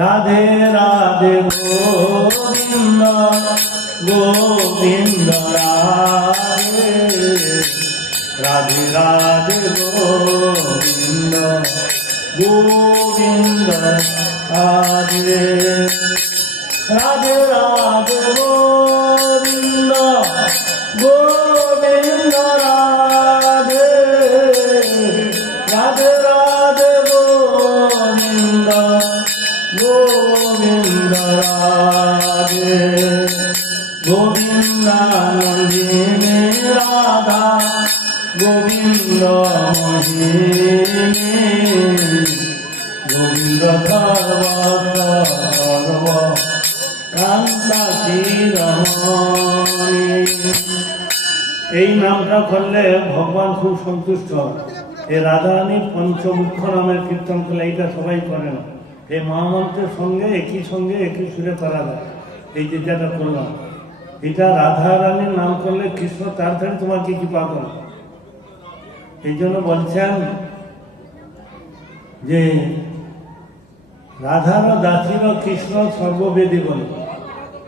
রাধে রাধে গোবিন্দ গোবিন্দ রাধে রাধে রাধে গোবিন্দ গোবিন্দ রাধে রাধে রাধে গোবিন্দ গোবিন্দ রাধে রাধে রাধে গোবিন্দ গোবিন্দ রাধে গোবিন্দানন্দিনী রাধা গোবিন্দ মোহিনী গোবিন্দ সর্ব কান্তা শিরোমণি। এই নামটা করলে ভগবান খুব সন্তুষ্ট। এই রাধারানীর পঞ্চমুখ্য নামের কীর্তন করলে এইটা সবাই করে না। এই মহামন্ত্রের সঙ্গে একই সুরে করা যায়। এই যে যেটা করলাম, এটা রাধারানীর নাম করলে কৃষ্ণ তাড়াতাড়ি তোমাকে কি পাবে না। এই জন্য বলছেন যে রাধার দাসীর কৃষ্ণ সর্ববেদী বলে।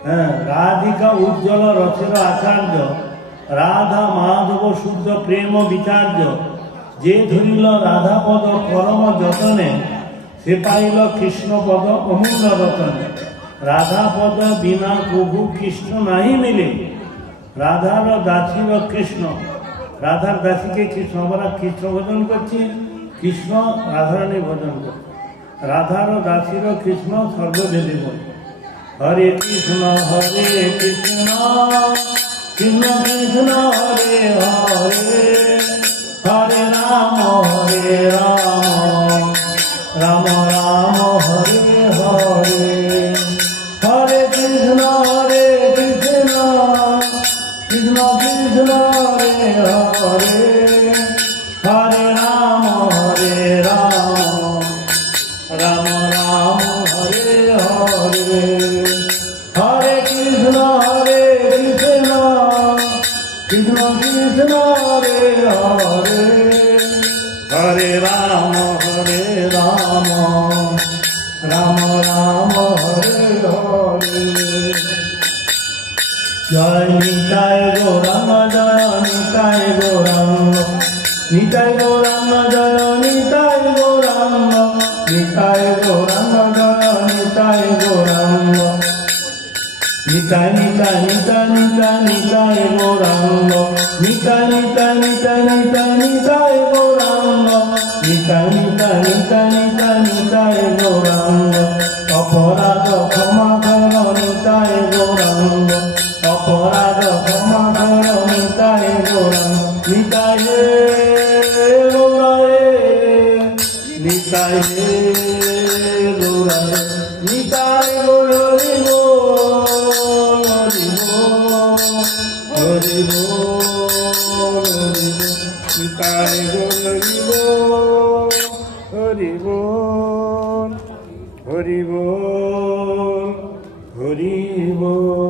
হ্যাঁ, রাধিকা উজ্জ্বল রথের আচার্য, রাধা মাধব শুদ্ধ প্রেম বিচার্য, যে ধরিল রাধা পদ পরম যতনে, সে পাইল কৃষ্ণ পদ অমূল্য রতনে। রাধা পদ বিনা প্রভু কৃষ্ণ নাহি মিলে, রাধার দাসীর কৃষ্ণ। রাধার দাসীকে কৃষ্ণ, আমরা কৃষ্ণ ভজন করছি, কৃষ্ণ রাধারানী ভজন করছি। রাধার দাসীর কৃষ্ণ সর্ববেদী বলে। হরে কৃষ্ণ কৃষ্ণ কৃষ্ণ হরে হরে, হরে রাম রাম রাম হরে হরে। হরে কৃষ্ণ কৃষ্ণ কৃষ্ণ হরে হরে, হরে রাম রাম রাম হরে হরে। হরে কৃষ্ণ কৃষ্ণ কৃষ্ণ কৃষ্ণ হরে হরে, হরে রাম রাম রাম হরে হরে। জয় নিতাই গৌরাঙ্গ জয় নিতাই গৌরাঙ্গ, নিতাই গৌরাঙ্গ জয় নিতাই গৌরাঙ্গ, নিতাই গৌরাঙ্গ জয় নিতাই গৌরাঙ্গ। নিতাই নিতাই নিতাই নিতাই নিতাই গৌরাঙ্গ, নিতাই নিতাই নিতাই নিতাই নিতাই গৌরাঙ্গ, নিতাই নিতাই নিতাই নিতাই নিতাই গৌরাঙ্গ। অপরাধ ক্ষমা কর নিতাই গৌরাঙ্গ, অপরাধ ক্ষমা কর নিতাই গৌরাঙ্গ। নিতাই গৌরায়ে নিতাই গৌরায়ে, নিতাই গৌরী হরি বল নিতাই হরি বল, হরি বল হরি বল হরি বল।